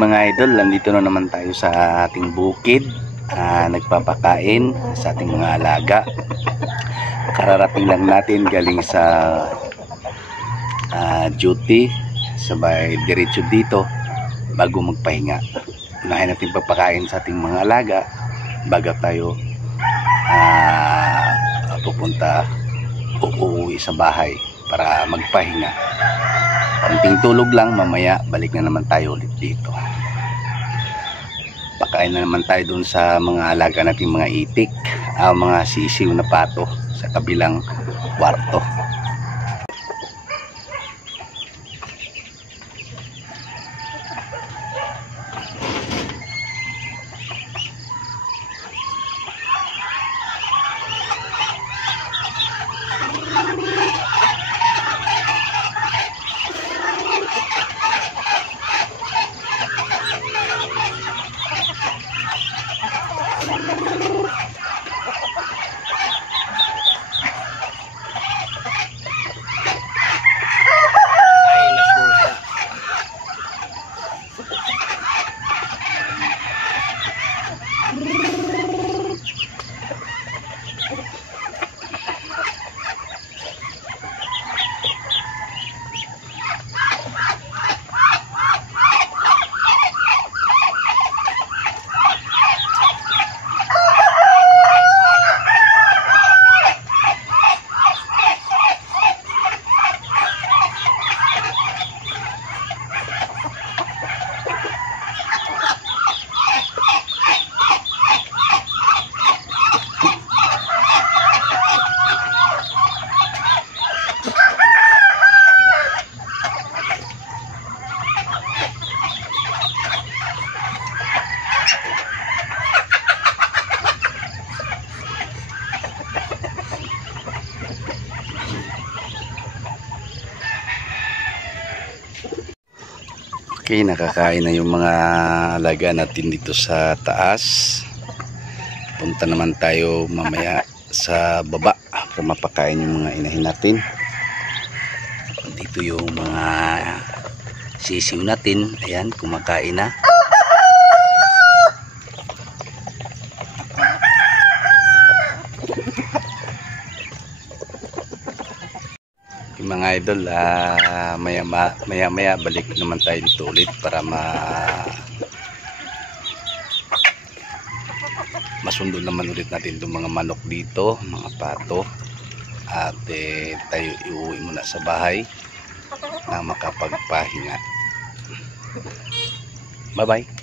Mga idol, nandito na naman tayo sa ating bukid, nagpapakain sa ating mga alaga. Kararating lang natin galing sa duty, sabay diretso dito bago magpahinga. Unahin natin papakain sa ating mga alaga bago tayo uuwi sa bahay para magpahinga. Konting tulog lang, mamaya balik na naman tayo ulit dito. Pakain na naman tayo dun sa mga alaga nating mga itik, mga sisiw na pato sa kabilang kwarto. Okay, nakakain na yung mga alaga natin dito sa taas. Punta naman tayo mamaya sa baba para mapakain yung mga inahin natin. Dito yung mga sisiw natin. Ayan, kumakain na. Mga idol, maya balik naman tayo dito ulit para masundo naman ulit natin itong mga manok dito, mga pato, at tayo iuwi muna sa bahay na makapagpahinga. Bye bye.